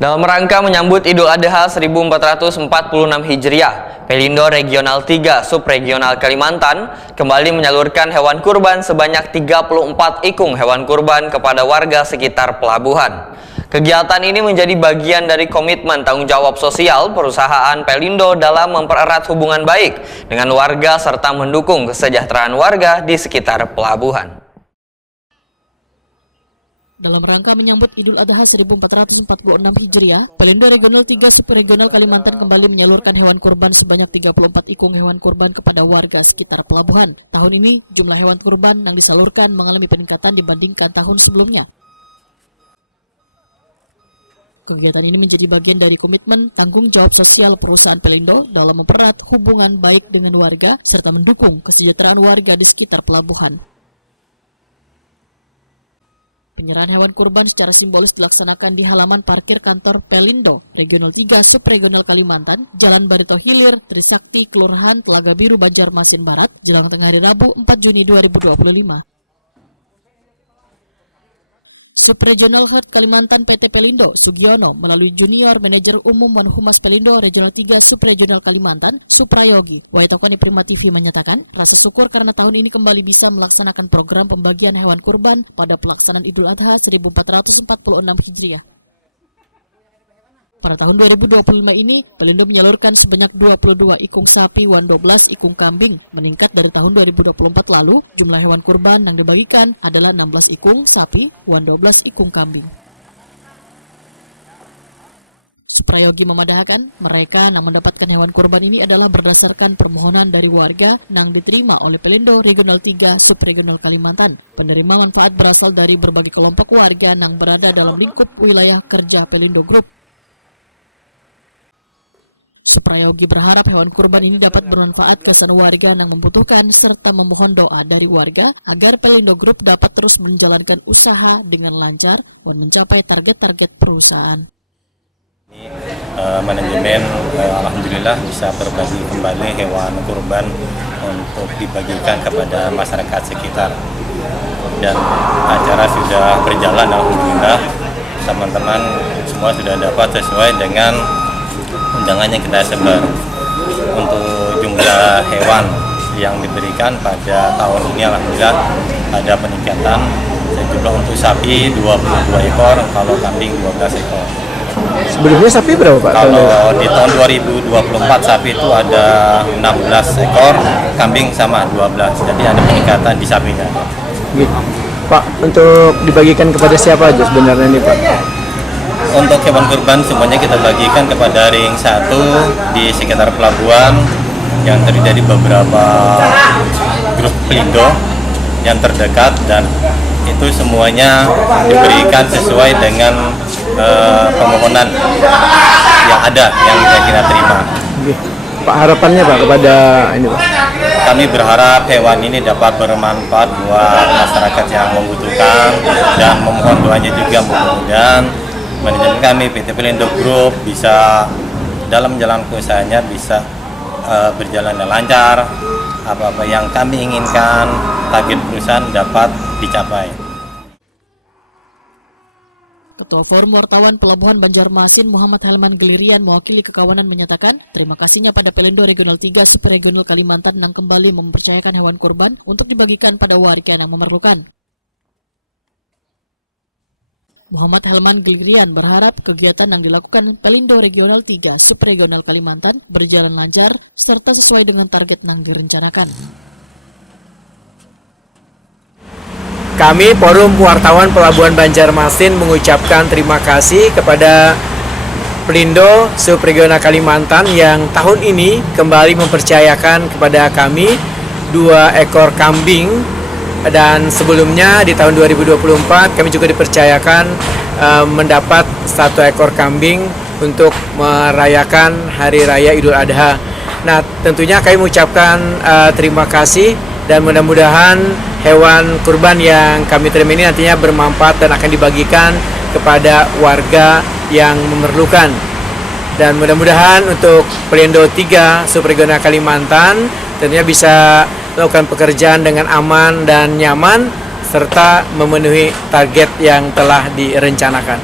Dalam rangka menyambut Idul Adha 1446 Hijriah, Pelindo Regional 3 Subregional Kalimantan kembali menyalurkan hewan kurban sebanyak 34 ikung hewan kurban kepada warga sekitar pelabuhan. Kegiatan ini menjadi bagian dari komitmen tanggung jawab sosial perusahaan Pelindo dalam mempererat hubungan baik dengan warga serta mendukung kesejahteraan warga di sekitar pelabuhan. Dalam rangka menyambut Idul Adha 1446 Hijriah, Pelindo Regional 3 Subregional Kalimantan kembali menyalurkan hewan kurban sebanyak 34 ikung hewan kurban kepada warga sekitar pelabuhan. Tahun ini, jumlah hewan kurban yang disalurkan mengalami peningkatan dibandingkan tahun sebelumnya. Kegiatan ini menjadi bagian dari komitmen tanggung jawab sosial perusahaan Pelindo dalam mempererat hubungan baik dengan warga serta mendukung kesejahteraan warga di sekitar pelabuhan. Penyerahan hewan kurban secara simbolis dilaksanakan di halaman parkir kantor Pelindo Regional 3 Subregional Kalimantan, Jalan Barito Hilir, Trisakti, Kelurahan Telaga Biru, Banjarmasin Barat, jelang tengah hari Rabu 4 Juni 2025. Subregional Heart Kalimantan PT Pelindo Sugiono melalui Junior Manajer Umum Wanhumas Pelindo Regional 3 Subregional Kalimantan Suprayogi Waitokoni Prima TV menyatakan rasa syukur karena tahun ini kembali bisa melaksanakan program pembagian hewan kurban pada pelaksanaan Idul Adha 1446 Hijriah. Pada tahun 2025 ini, Pelindo menyalurkan sebanyak 22 ikung sapi, 12 ikung kambing. Meningkat dari tahun 2024 lalu, jumlah hewan kurban yang dibagikan adalah 16 ikung sapi, 12 ikung kambing. Suprayogi memadahkan, mereka yang mendapatkan hewan kurban ini adalah berdasarkan permohonan dari warga yang diterima oleh Pelindo Regional 3 Subregional Kalimantan. Penerima manfaat berasal dari berbagai kelompok warga yang berada dalam lingkup wilayah kerja Pelindo Group. Suprayogi berharap hewan kurban ini dapat bermanfaat ke seluruh warga yang membutuhkan serta memohon doa dari warga agar Pelindo Group dapat terus menjalankan usaha dengan lancar dan mencapai target-target perusahaan. Manajemen alhamdulillah bisa berbagi kembali hewan kurban untuk dibagikan kepada masyarakat sekitar. Dan acara sudah berjalan alhamdulillah. Teman-teman semua sudah dapat sesuai dengan undangan yang kita sebar. Untuk jumlah hewan yang diberikan pada tahun ini alhamdulillah ada peningkatan. Jumlah untuk sapi 22 ekor, kalau kambing 12 ekor. Sebelumnya sapi berapa Pak? Kalau di tahun 2024 sapi itu ada 16 ekor, kambing sama 12. Jadi ada peningkatan di sapinya. Pak, untuk dibagikan kepada siapa aja sebenarnya nih Pak? Untuk hewan kurban semuanya kita bagikan kepada ring 1 di sekitar pelabuhan yang terdiri dari beberapa grup Pelindo yang terdekat, dan itu semuanya diberikan sesuai dengan permohonan yang ada yang kita terima. Pak, harapannya Pak kepada ini Pak? Kami berharap hewan ini dapat bermanfaat buat masyarakat yang membutuhkan dan memohon doanya juga, mudah-mudahan manajemen kami PT Pelindo Group bisa dalam menjalankan usahanya bisa berjalan dengan lancar. Apa-apa yang kami inginkan, target perusahaan dapat dicapai. Ketua Forum Wartawan Pelabuhan Banjarmasin Muhammad Helman Gelirian mewakili kekawanan menyatakan terima kasihnya pada Pelindo Regional 3 Subregional Kalimantan yang kembali mempercayakan hewan kurban untuk dibagikan pada warga yang memerlukan. Muhammad Helman Gelirian berharap kegiatan yang dilakukan Pelindo Regional 3 Subregional Kalimantan berjalan lancar serta sesuai dengan target yang direncanakan. Kami Forum Wartawan Pelabuhan Banjarmasin mengucapkan terima kasih kepada Pelindo Subregional Kalimantan yang tahun ini kembali mempercayakan kepada kami 2 ekor kambing, dan sebelumnya di tahun 2024 kami juga dipercayakan mendapat 1 ekor kambing untuk merayakan Hari Raya Idul Adha. Nah, tentunya kami mengucapkan terima kasih dan mudah-mudahan hewan kurban yang kami terima ini nantinya bermanfaat dan akan dibagikan kepada warga yang memerlukan. Dan mudah-mudahan untuk Pelindo 3 Subregional Kalimantan tentunya bisa melakukan pekerjaan dengan aman dan nyaman serta memenuhi target yang telah direncanakan.